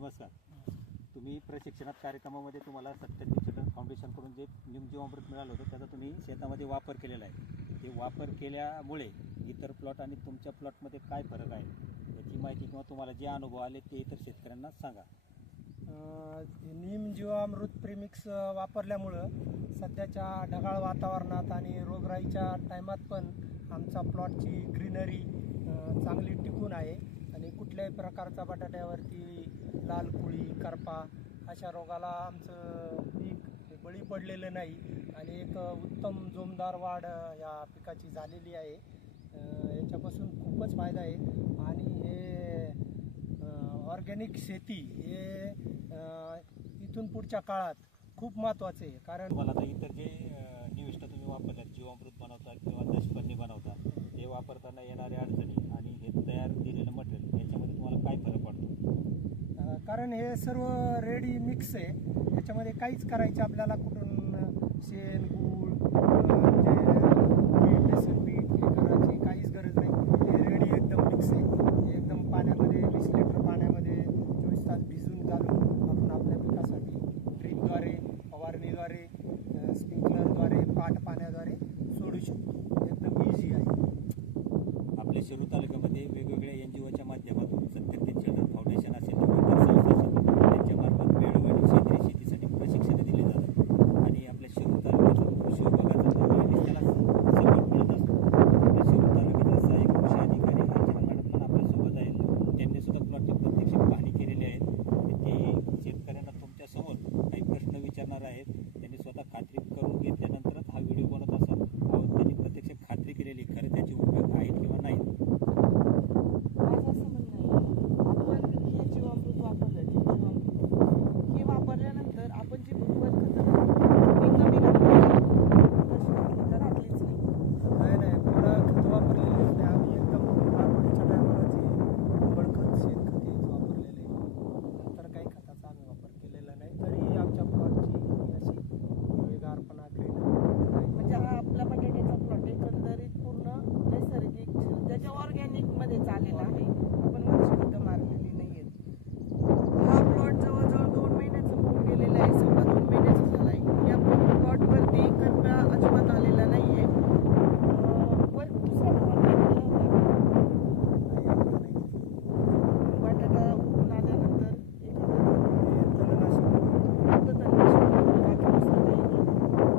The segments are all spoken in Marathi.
नमस्कार. तुम्ही प्रशिक्षणात कार्यक्रमामध्ये तुम्हाला सत्यार्थी चिल्ड्रन फाउंडेशनकडून जे निमजीवामृत मिळालं होतं त्याचा तुम्ही शेतामध्ये वापर केलेला आहे. ते वापर केल्यामुळे इतर प्लॉट आणि तुमच्या प्लॉटमध्ये काय फरक आहे याची माहिती किंवा तुम्हाला जे अनुभव आले ते इतर शेतकऱ्यांना सांगा. अ, नीम जीवामृत वापरल्यामुळं सध्याच्या ढगाळ वातावरणात आणि रोगराईच्या टायमात पण आमचा प्लॉटची ग्रीनरी चांगली टिकून आहे. कुठल्याही प्रकारचा बटाट्यावरती लाल कुळी करपा अशा रोगाला आमचं पीक हे बळी पडलेलं नाही. आणि एक उत्तम जोमदार वाढ या पिकाची झालेली आहे. याच्यापासून खूपच फायदा आहे. आणि हे ऑर्गॅनिक शेती हे इथून पुढच्या काळात खूप महत्त्वाचे आहे. कारण मला आता इतर जे वापरतात जीवामृत बनवतात किंवा दशपन्नी बनवतात ते वापरताना येणाऱ्या अडचणी आणि हे तयार दिलेलं मटेरियल याच्यामध्ये तुम्हाला काय फरक पडतो? कारण हे सर्व रेडी मिक्स आहे. याच्यामध्ये काहीच करायचे आपल्याला कुठून शेण गूळ अ, ते बेसन पीठ हे करायची काहीच गरज नाही हे रेडी एकदम मिक्स आहे हे एकदम पाण्यामध्ये वीस लिटर पाण्यामध्ये चोवीस तास भिजून घालून आपण आपल्या पिकासाठी ड्रीपद्वारे फवारणीद्वारे अ, स्प्रिंकलरद्वारे पाट पाण्याद्वारे सोडू शकतो एकदम इझी आहे आपल्या शिरूर तालुक्यामध्ये वेगवेगळ्या एन जी ओच्या माध्यमातून सत्यार्थी चिल्ड्रन फाउंडेशन असेल किंवा इतर संस्था असेल त्यांच्यामार्फत वेळोवेळी सेंद्रिय शेतीसाठी प्रशिक्षण दिले जातात आणि आपल्या शिरूर तालुक्यातून कृषी विभागाचा नेहमीच त्याला सपोर्ट मिळत असतो आपल्या शिरूर तालुक्याचा सहाय्यक कृषी अधिकारी अर्चना मॅडम पण आपल्यासोबत आहेत त्यांनी सुद्धा प्लॉटची प्रत्यक्ष पाहणी केलेली आहे आणि ते शेतकऱ्यांना तुमच्यासमोर काही प्रश्न विचारणार आहेत. त्यांनी स्वतः खात्री करून घेतल्यानंतर हा व्हिडिओ बनवत असतात त्यांनी प्रत्यक्ष खात्री केलेली खरं त्याचे उपयोग आहेत किंवा नाहीत माझं असं म्हणणं आहे आपण हे जीवामृत वापरलं जे जीवामृत हे वापरल्यानंतर आपण जी उर्वरक खतं ती कमी घातली तशी खतं घातलीच नाही नाही नाही पुन्हा खत वापरलेलेच नाही आम्ही एकदम लागवडीच्या टायमाला जे उंबड खत शेणखत हेच वापरलेले आहे. नंतर काही खताचा आम्ही वापर केलेला नाही तरी आमच्या प्लॉटची अशी हिरवेगारपणा ग्रीनरी म्हणजे हा आपला बटाट्याचा प्लॉट एकंदरीत पूर्ण नैसर्गिक त्याच्या ऑर्गॅनिकमध्ये चाललेला आहे आपण वर्ष खतं मारलेली नाही हा प्लॉट जवळजवळ दोन महिन्याचा होऊन गेलेला आहे सव्वा दोन महिन्याचा झाला आहे या प्लॉटवरती करपा अजिबात आलेला नाही आहे वर दुसरा फवारणी केला होता. बटाटा उगवून आल्यानंतर एखादा फक्त तणनाशक बाकी दुसरं काही नाही.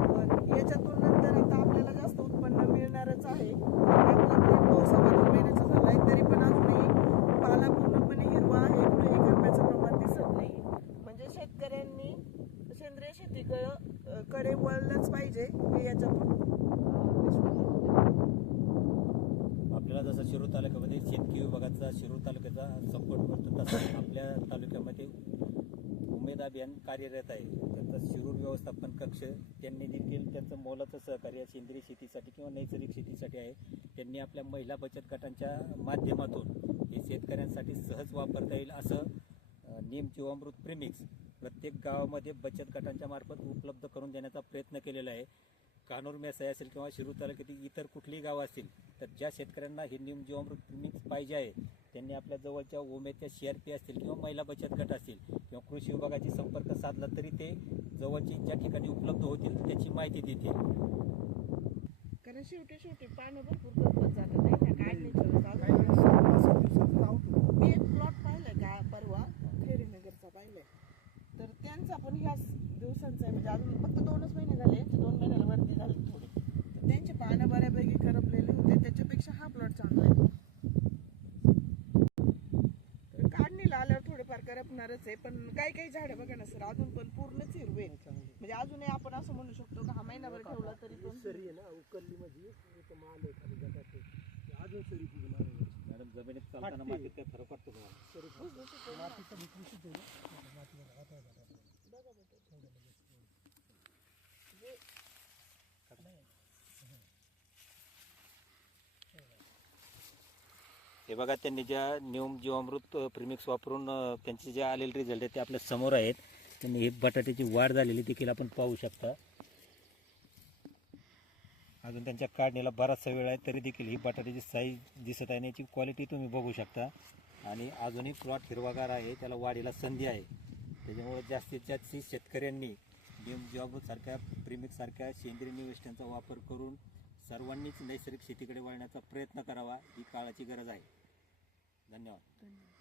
पण याच्यातून नंतर आता आपल्याला जास्त उत्पन्न मिळणारच आहे आपला प्लॉट तो सव्वा दोन महिन्याचा झाला आहे तरी पण अजूनही पाला पूर्णपणे हिरवा आहे कुठेही करण्याचं प्रमाण दिसत नाही म्हणजे शेतकऱ्यांनी सेंद्रिय शेतीकडे कडे वळलंच पाहिजे आपल्याला जसं शिरूर तालुक्यामध्ये शेतकी विभागाचा शिरूर तालुक्याचा सपोर्ट करतो तसं आपल्या तालुक्यामध्ये उमेद अभियान कार्यरत आहे. त्यांचा शिरूर व्यवस्थापन कक्ष त्यांनी देखील त्यांचं मोलाचं सहकार्य सेंद्रिय शेतीसाठी किंवा नैसर्गिक शेतीसाठी आहे. त्यांनी आपल्या महिला बचत गटांच्या माध्यमातून हे शेतकऱ्यांसाठी सहज वापरता येईल असं नीम जीवामृत प्रेमिक्स प्रत्येक गावामध्ये बचत गटांच्या मार्फत उपलब्ध करून देण्याचा प्रयत्न केलेला आहे. कानूर मेसाई असेल किंवा शिरूर तालुक्यातील इतर कुठलीही गावं असतील तर ज्या शेतकऱ्यांना हे नीम जीवामृत पाहिजे आहे त्यांनी आपल्या जवळच्या उमेदच्या सी आर पी असतील किंवा महिला बचत गट असतील किंवा कृषी विभागाशी संपर्क साधला तरी ते जवळची ज्या ठिकाणी उपलब्ध होतील त्याची माहिती देतील. कारण शेवटी शेवटी पानं भरपूर करपत जातं नाही ना काढणीच्या वेळेस काही अजून वेळेस पाच सात दिवसाचं आउट होतो मी एक प्लॉट पाहिलाय का परवा खेरीनगरचा पाहिलाय तर त्यांचा पण ह्याच दिवसांचा आहे म्हणजे अजून फक्त दोनच महिने झाले यांचे दोन महिन्याला वरती झाले थोडे तर त्यांचे पानं बऱ्यापैकी करपलेले होते त्याच्यापेक्षा हा प्लॉट चांगला आहे तर काढणीला आल्यावर करपणारच आहे पण काही काही झाडं बघा ना सर अजून पण पूर्णच हिरवे आहेत. म्हणजे अजूनही आपण असं म्हणू शकतो का हा महिनाभर ठेवला तरी पण सरी आहे ना उकलली म्हणजे एक माल आहे खाली गटात अजून सरी आहे. मॅडम जमिनीत चालताना. मातीत काय फरक पडतो का सरी भुसभुशीत आहे ना. मातीचं भुसभुशीत आहे ना माती बघा, हात आहे बघा. बघा हे बघा त्यांनी ज्या नियम जीवामृत प्रिमिक्स वापरून त्यांचे जे आलेले रिझल्ट आहेत ते आपल्यासमोर आहेत. त्यांनी हे बटाट्याची वाढ झालेली देखील आपण पाहू शकता. अजून त्यांच्या काढणीला बराचसा वेळ आहे तरी देखील ही बटाट्याची साईज दिसत आहे आणि याची क्वालिटी तुम्ही बघू शकता. आणि अजूनही प्लॉट हिरवागार आहे त्याला वाढीला संधी आहे. त्याच्यामुळे जास्तीत जास्त शेतकऱ्यांनी डीम जीवामृतसारख्या प्रिमिक्ससारख्या सेंद्रिय निविष्टांचा वापर करून सर्वांनीच नैसर्गिक शेतीकडे वळण्याचा प्रयत्न करावा ही काळाची गरज आहे. धन्यवाद धन्यवाद